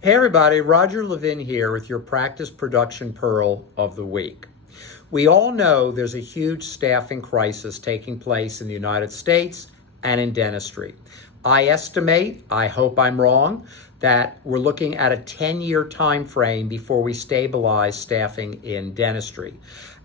Hey everybody, Roger Levin here with your Practice Production Pearl of the Week. We all know there's a huge staffing crisis taking place in the United States and in dentistry. I estimate, I hope I'm wrong, that we're looking at a 10-year time frame before we stabilize staffing in dentistry.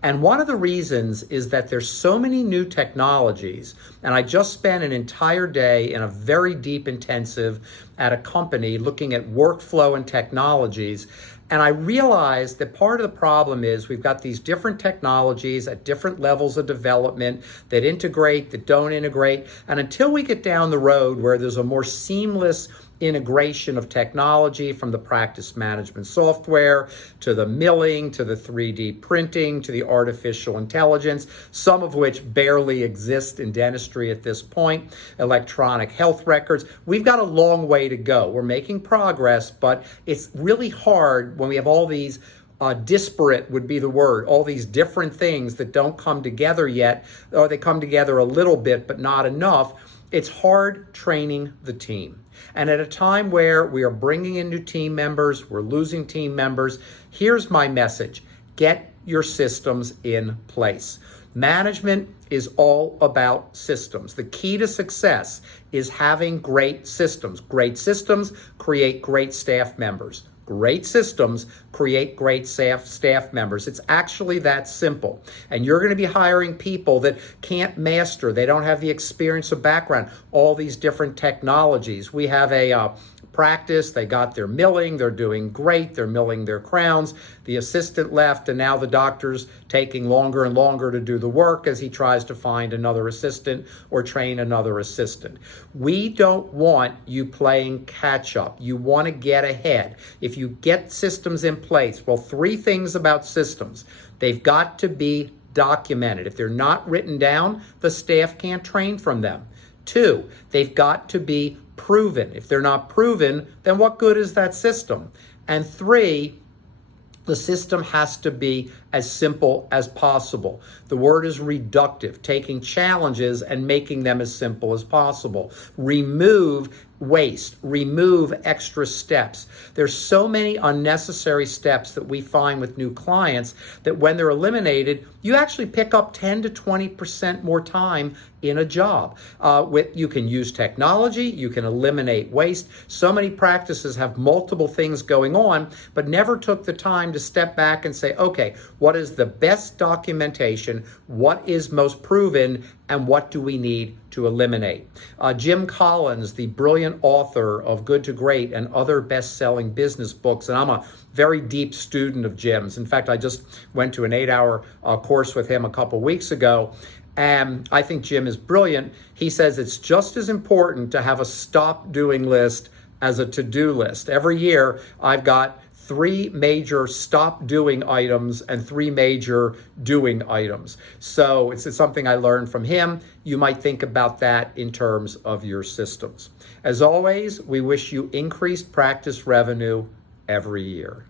And one of the reasons is that there's so many new technologies, and I just spent an entire day in a very deep intensive at a company looking at workflow and technologies, and I realized that part of the problem is we've got these different technologies at different levels of development that integrate, that don't integrate, and until we get down the road where there's a more seamless integration of technology from the practice management software to the milling to the 3D printing to the artificial intelligence, some of which barely exist in dentistry at this point, electronic health records. We've got a long way to go. We're making progress, but it's really hard when we have all these disparate would be the word, all these different things that don't come together yet, or they come together a little bit, but not enough. It's hard training the team. And at a time where we are bringing in new team members, we're losing team members, here's my message. Get your systems in place. Management is all about systems. The key to success is having great systems. Great systems create great staff members. Great systems create great staff members. It's actually that simple. And you're going to be hiring people that can't master, they don't have the experience or background, all these different technologies. We have a practice, they got their milling, they're doing great, they're milling their crowns. The assistant left, and now the doctor's taking longer and longer to do the work as he tries to find another assistant or train another assistant. We don't want you playing catch up. You want to get ahead. If you get systems in place, well, three things about systems. They've got to be documented. If they're not written down, the staff can't train from them. Two, they've got to be proven. If they're not proven, then what good is that system? And three, the system has to be as simple as possible. The word is reductive, taking challenges and making them as simple as possible. Remove waste, remove extra steps. There's so many unnecessary steps that we find with new clients that when they're eliminated, you actually pick up 10 to 20% more time in a job. You can use technology, you can eliminate waste. So many practices have multiple things going on, but never took the time to step back and say, okay, what is the best documentation? What is most proven? And what do we need to eliminate? Jim Collins, the brilliant author of Good to Great and other best-selling business books, and I'm a very deep student of Jim's. In fact, I just went to an 8-hour course with him a couple weeks ago, and I think Jim is brilliant. He says it's just as important to have a stop doing list as a to-do list. Every year, I've got 3 major stop doing items and 3 major doing items. So it's something I learned from him. You might think about that in terms of your systems. As always, we wish you increased practice revenue every year.